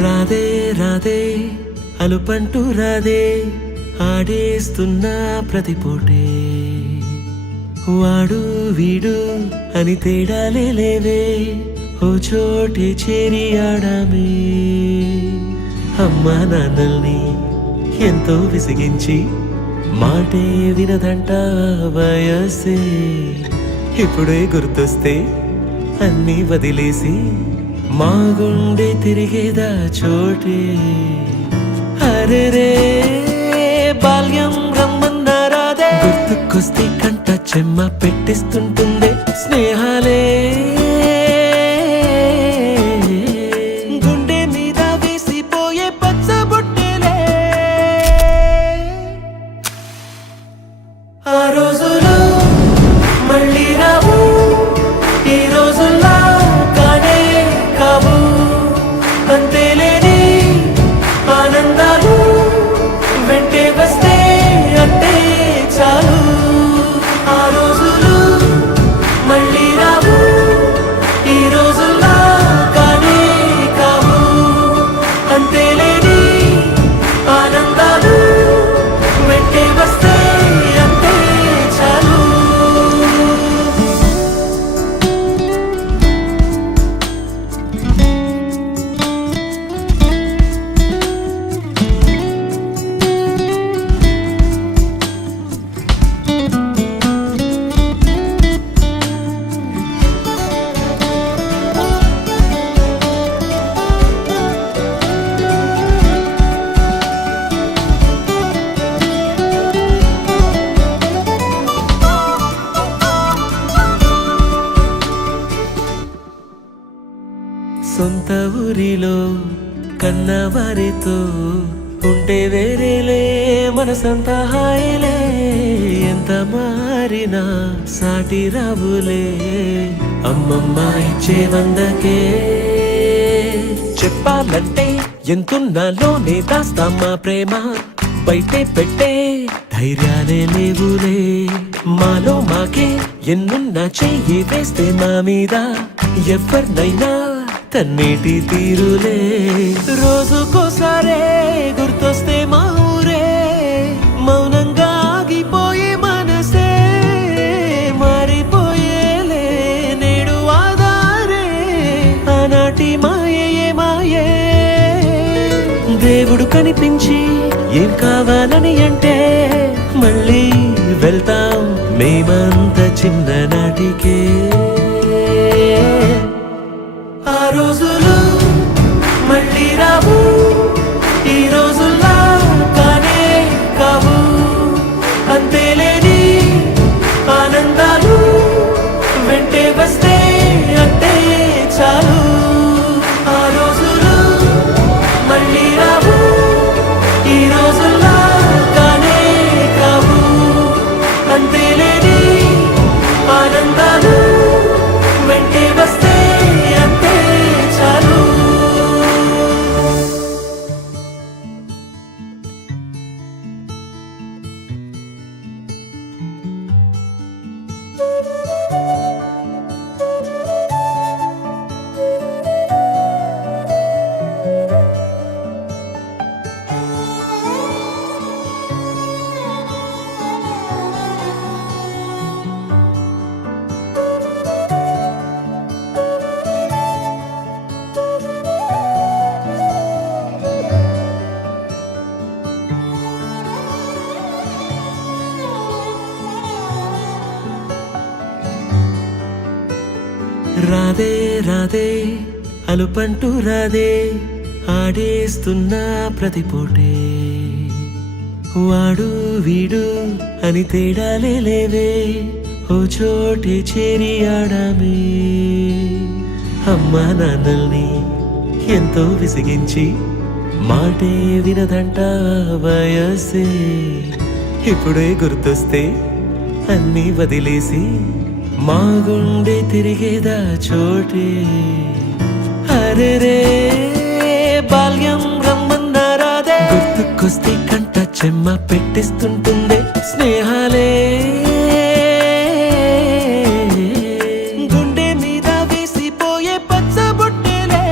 రాధే రాధే అలుపంటూ రాధే ఆడేస్తున్నా ప్రతి పూటే వాడు వీడు అని తేడాలే లేవే ఓ చోటే చేరి ఆడామే అమ్మా నాన్నల్ని ఎంతో విసిగించి మాటే వినదంట వయసే ఇప్పుడే గుర్తొస్తే అన్నీ వదిలేసి మా గుండె తిరిగేదా చోటే అరే రే బాల్యం రమ్మన్నారాదే గుర్తుకొస్తే కంట చెమ్మ పెట్టిస్తుంటుందే స్నేహాలే గుండె మీద వేసిపోయే పచ్చబొట్టెలే ఆ రోజులు మళ్ళీ రావు ఈ రోజుల్లా అంతేలేని ఆనందాలు వెంటే వస్తే అంటే చాలు ఆ రోజులు మళ్ళీ రావు ఈ రోజుల్లా కానే కావు అంతేలేని ఆనందాలు వెంటే వస్తే అంటే చాలు సొంత ఊరిలో కన్నవారితో ఉంటే వేరేలే మనసంత హాయిలే ఎంత మారినా సాటి రావులే అమ్మమ్మ ఇచ్చే వందకే చెప్పాలంటే ఎంతున్నాలోనే దాస్తామా ప్రేమ బయటే పెట్టే ధైర్యాలే లేవులే మాలో మాకే ఎన్నున్నా చెయ్యి వేస్తే మా మీద ఎవరినైనా తన్నేటి తీరులే రోజుకోసారే గుర్తొస్తే మా ఊరే మౌనంగా ఆగిపోయే మనసే మారిపోయేలే నేడు ఆధారే ఆనాటి మాయే మాయే దేవుడు కనిపించి ఏం కావాలని అంటే మళ్ళీ వెళ్తాం మేమంత చిన్ననాటికే ఆ రోజులు మళ్ళీ రావు ఈ రోజుల్లా కానే కావు అంతేలేని ఆనందాలు వెంటే వస్తే అంటే చాలు ఆ రోజులు మళ్ళీ రావు ఈ రోజుల్లా కానే కావు అంతేలేని ఆనందాలు వెంటే వస్తే రాధే రాధే అలుపంటూ రాధే ఆడేస్తున్నా ప్రతి పూటే వాడు వీడు అని తేడాలే లేవే ఓ చోటే చేరి ఆడామే అమ్మా నాన్నల్ని ఎంతో విసిగించి మాటే వినదంట వయసే. ఇప్పుడే గుర్తొస్తే అన్నీ వదిలేసి మా గుండె తిరిగేదా చోటే. అరెరే బాల్యం రమ్మన్నారాదే, గుర్తుకొస్తే కంట చెమ్మ పెట్టిస్తుంటుందే స్నేహాలే. గుండె మీద వేసిపోయే పచ్చబొట్టెలే.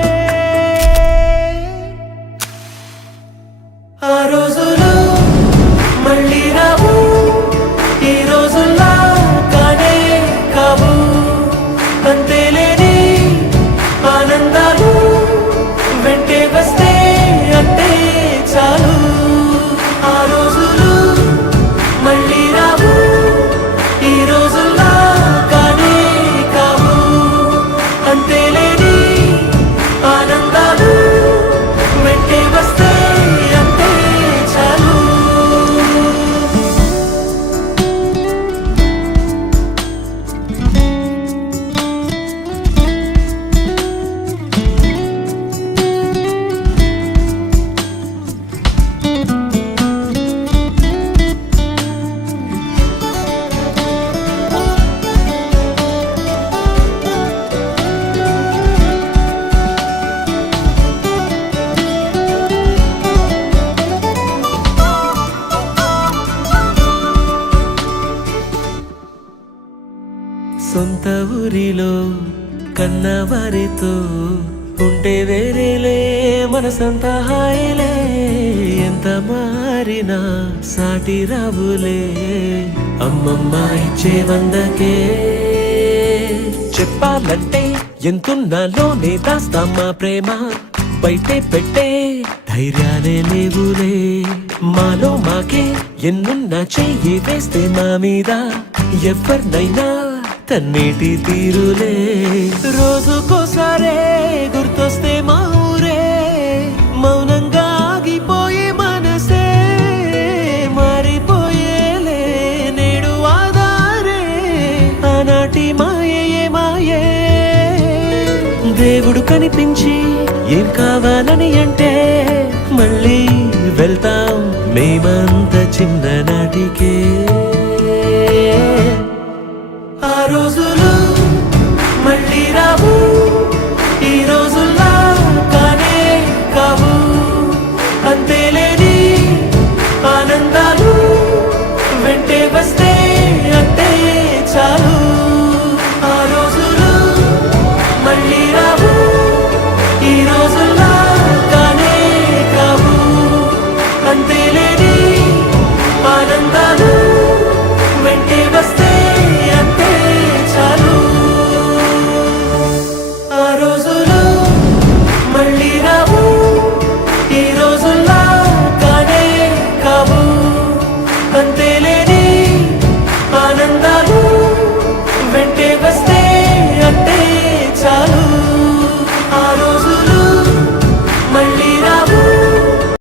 ఆ రోజులు మళ్ళీ రావు, ఈ రోజుల్లా కానే కావు. అంతేలేని ఆనందాలు వెంటే వస్తే అంటే చాలు. ఆ రోజులు మళ్ళీ రావు, ఈ రోజుల్లా కానే కావు. అంతేలేని ఆనందాలు వెంటే వస్తే అంటే చాలు. సొంత ఊరిలో కన్నవారితో ఉంటే వేరేలే మనసంతా హాయిలే. ఎంత మారినా సాటి రావులే అమ్మమ్మ ఇచ్చే వందకే. చెప్పాలంటే ఎంతున్నాలోనే దాస్తామా ప్రేమ, బయటే పెట్టే ధైర్యాలే లేవులే. మాలో మాకే ఎన్నున్నా చెయ్యి వేస్తే మా మీద ఎవరినైనా తన్నేటి తీరులే. రోజుకోసారే గుర్తొస్తే మా ఊరే, మౌనంగా ఆగిపోయే మనసే మారిపోయేలే నేడు ఆధారే. ఆనాటి మాయే మాయే, దేవుడు కనిపించి ఏం కావాలని అంటే మళ్ళీ వెళ్తాం మేమంత చిన్ననాటికే.